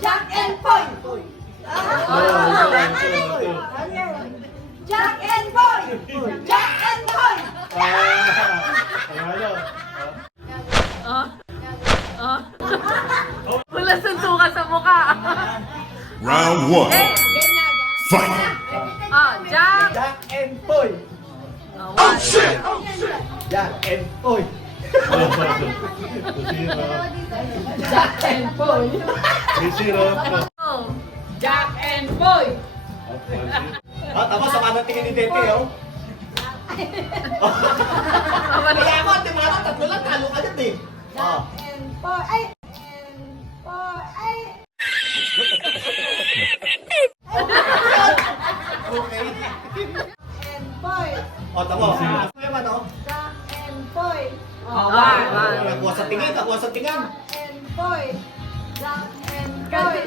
Jack and Poy. Jack and Poy. Jack and Poy. Wala suntukan sa mukha. Round one. Fight. Jack. Jack and Poy. Oh, Shit! Jack and Poy. Jack and Poy. Jack and Boy. Tapos sa kanang tingin ni Tete, oh. Kaya ako, ate mga tatlo lang, talo ka dyan eh. Jack and Poy. Ay. And Poy. Ay. Okay. And Poy. O, tamo. Ano naman, oh? Jack and Poy. Oh, one. Nakuha sa tingin, nakuha sa tingin. And Poy. Jack and Poy.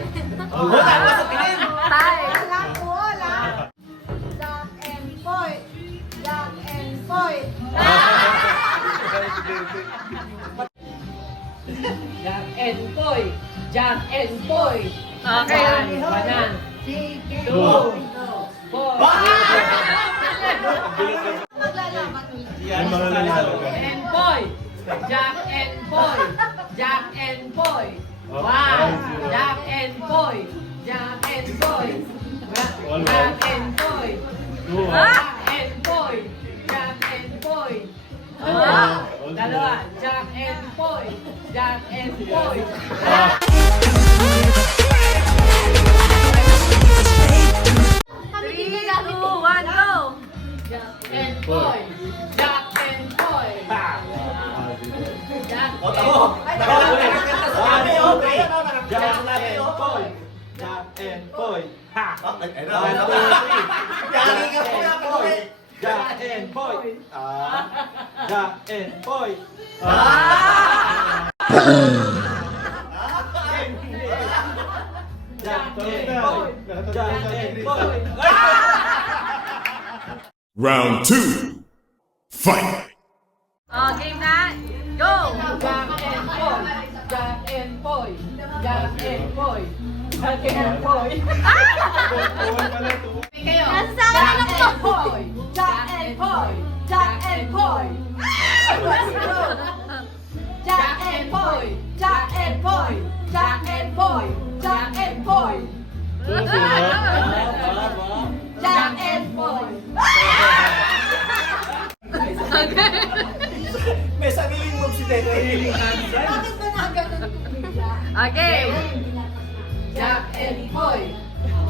Oh, nakuha sa tingin. Tay. Wala ko, wala. Jack and Poy. Jack and Poy. Jack and Poy. Jack and Poy. Okay. Banan. Go. Poy. Maglalaban ulit. Yan, mga lalalo ka. And Poy. Jack and Poy. Jack and Poy. Wow. Jack and Poy. Jack and Poy. Jack and Poy. Jack and Poy. Jack and Poy. Dalawa. Jack and Poy. Jack and Poy. Three, two, one, go. Jack and Poy. Jack and Poy. Jack O, tamo. Tamo. Sabi, oh. Jack and Poy. Jack and Poy. Ha! Ay, tamo. Yari ka po nga, Poy. Jack and Poy. Jack and Poy. Jack and Poy. Jack and Poy. Round two. Fight. Game na. Go. Jack and Poy. Jack and Poy. Jack and Poy. Jack and Poy. Kayo. Nasa akin lang Jack to. and Poy. Jack and Poy. Jack and Poy. Jack and Poy. Jack and Poy. Jack and Poy. Jack and Poy. Jack and Poy. May sariling move si Tete. Bakit ba nakaganon ko bigla? Okay. Jack and Poy.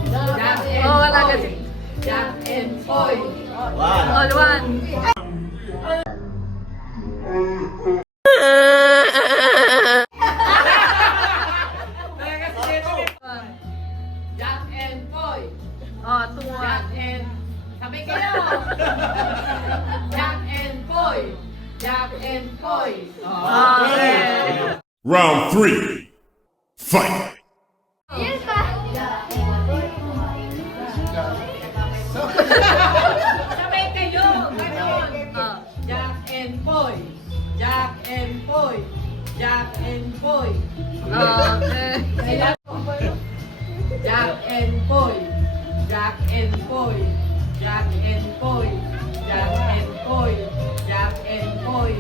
Jack and Oh, wala Poy. kasi. Jack and Poy. One. All one. Jack and Poy. Oh, two, Jack one. and... Sabi kayo! Jack and Poy. Jack and Poy. Okay. Round three. Fight. Yes, pa. Sabay kayo! Ganon! Jack and Poy. Jack and Poy. Jack and Poy. Okay. Jack and Poy. Jack and Poy. Jack and Poy. Jack and Poy. Jack and Poy.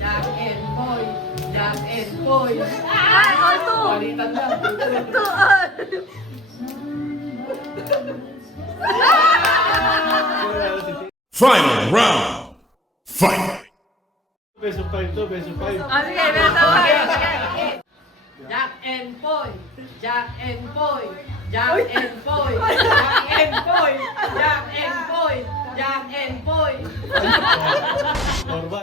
Jack and Poy. Jack and Poy. Ay, all two. Balitan lang. Two, all. Final round. Fight. Peso 5 to, peso 5. Ah, sige, meron tayo. Okay. Jack and Poy. Jack and Poy. Jack and Poy. Jack and Poy. Jack and Poy. Jack and Poy. Orba.